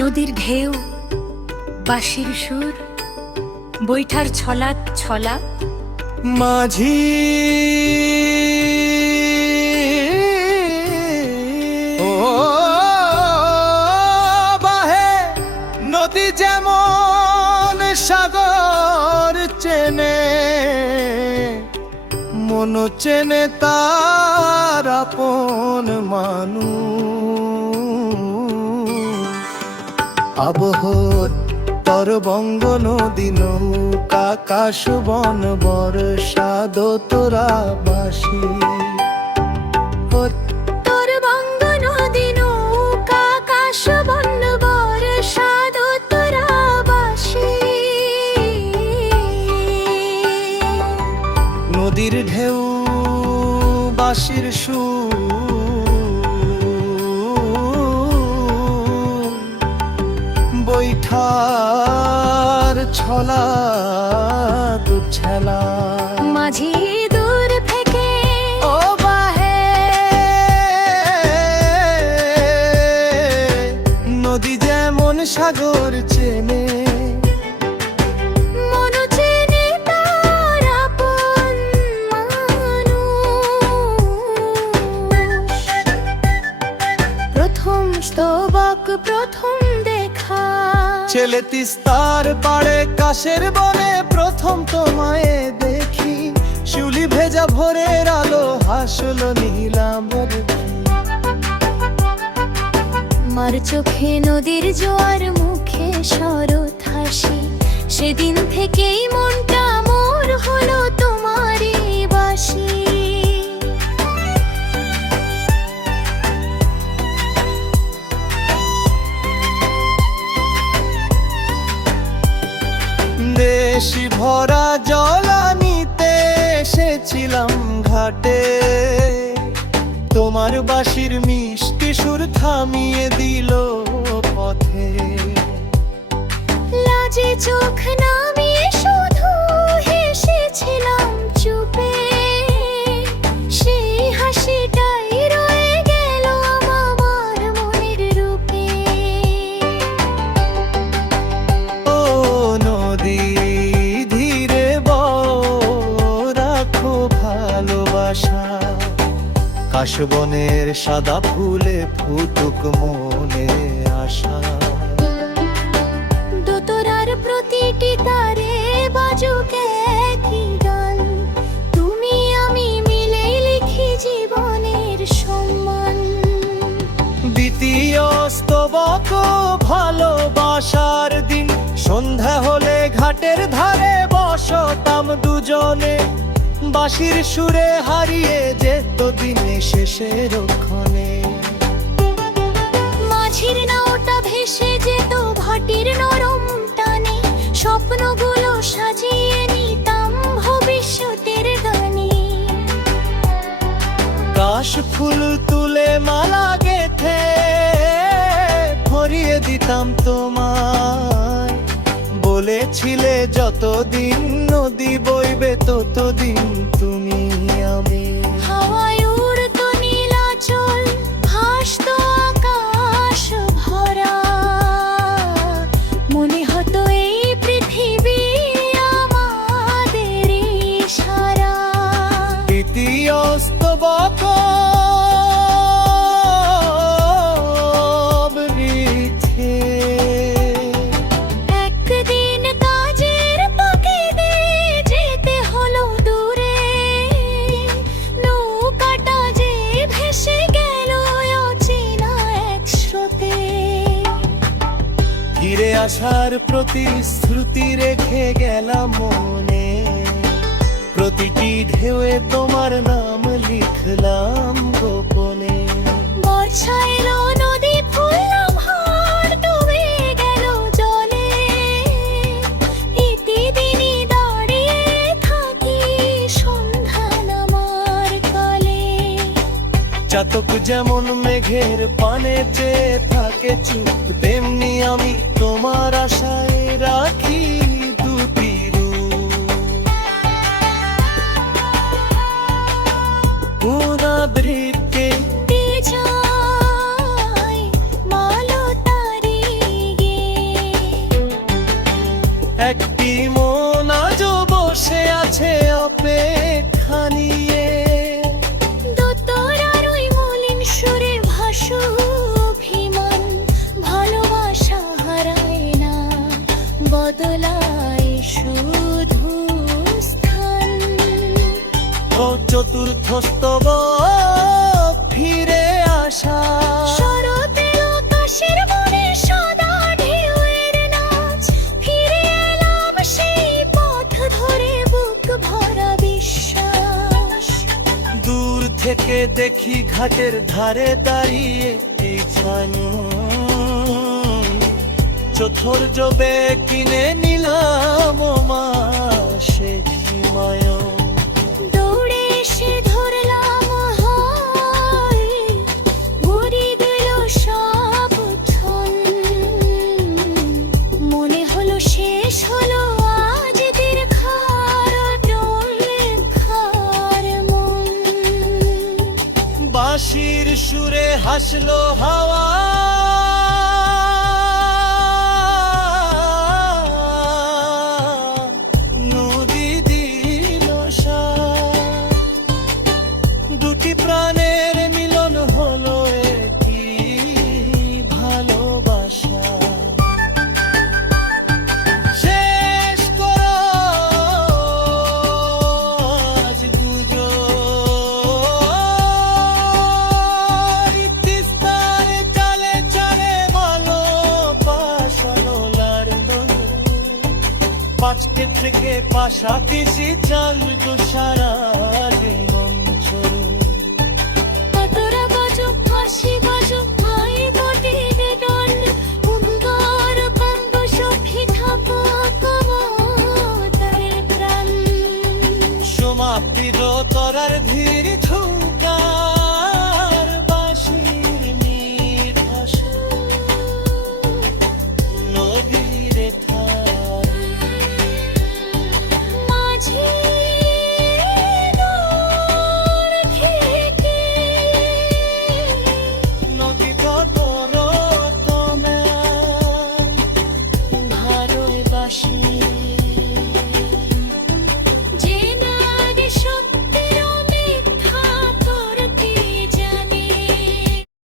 নদীর ঢেউ, বাঁশির সুর, বৈঠার ছলা ছলা। মাঝি ও বাহে নদী যেমন সাগর চেনে, মন চেনে তার আপন মানুষ। আবহ তরবঙ্গ নদী নৌকা কাশবন বর্ষা দোতরা বাসি। উত্তরবঙ্গ নদী নৌকা কাশবন বর্ষা দোতরা বাসি। নদীর ঢেউ, বাঁশির সুর, বৈঠার ছলা দুছলা। মাঝি দূর থেকে ও বাহে নদী যেমন সাগর চেনে, মন চেনে তার আপন মানুষ। প্রথম স্তবক, প্রথম দেখা, ছেলে তিস্তার পাড়ে কাশের বনে প্রথম তোমায় দেখি। শিউলি ভেজা ভোরের আলো হাসলো নীলাম্বর। মার চোখে নদীর জোয়ার, মুখে শরৎ হাসি। সেদিন থেকেই মনটা মোর হলো তোমারই বাসি। দেশি ভরা জলানিতে এসেছিলাম ঘাটে, তোমার বাঁশির মিষ্টি সুর থামিয়ে দিল পথে। লাজে চোখ নামিয়ে শুধু হেসেছিলাম চুপে। সেই হাসিটাই রয়ে গেল আমার মনের রূপে। ও নদী ধীরে বও, রাখো ভালোবাসা। কাশবনের সাদা ফুলে ফুটুক মনে আশা। দোতরার প্রতিটি তারে বাজুক একই গান। তুমি আমি মিলেই লিখি জীবনের সম্মান। দ্বিতীয় স্তবক ভালোবাসার দিন, সন্ধ্যা হলে ঘাটের ধারে বসতাম দুজনে। বাঁশির সুরে হারিয়ে যেত দিনে শেষের ক্ষণে। মাঝির নাওটা ভেসে যেত ভাটির নরম টানে। স্বপ্নগুলো সাজিয়ে নিতাম ভবিষ্যতের গানে। কাশ ফুল তুলে মালা গেথে ভরিয়ে দিতাম তোমায়। বলেছিলে যতদিন নদী বইবে ততদিন তুমি আমি। হাওয়ায় উড়তো নীলাচল, ভাসতো আকাশ ভরা। মনে হতো এই পৃথিবী আমাদের ইশারা। দ্বিতীয় স্তবক বৃথে, একদিন কাজের ফাঁকে যেতে হলো দূরে। নৌকাটা যে ভেসে গেল অচেনা এক স্রোতে। ফিরে আসার প্রতিশ্রুতি রেখে গেলাম মনে। প্রতিটি ঢেউয়ে তোমার নাম লিখলাম গোপনে। বর্ষা এলো, নদী ফুললাম হার, ডুবে গেল জলে। প্রতিদিনই দাঁড়িয়ে থাকি সন্ধ্যা নামার কালে। চাতক যেমন মেঘের পানে চেয়ে থাকে চুপ, তেমনি আমি তোমার আশায় রাখি দুটি রূপ। পুনরাবৃত্তি যায় মালতারি চতুর্থস্তব ফিরে আসা। শরতের আকাশের মনে সদা ঢেউয়ের নাচ, ফিরে এলাম সেই পথ ধরে বুক ভরা বিশ্বাস। দূর থেকে দেখি ঘাটের ধারে দাঁড়িয়ে এই ছানু, চতুর জবে কিনে নিলাম মা সে মায়। দৌড়ে এসে ধরলাম হাল, উড়ে গেল সব উঠোন। মনে হলো শেষ হলো আজ দীর্ঘার মন। বাঁশির সুরে হাসলো হাওয়া, নদী দিল সায়। দুটি প্রাণের মিলন হলো একই ভালোবাসা। শেষ করো আজ গুজর, তিস্তার চালে চালে ভালো পাশানো লাড়লো। পাঁচটে থেকে পাশা পিছি চাল তো সারা জীবন।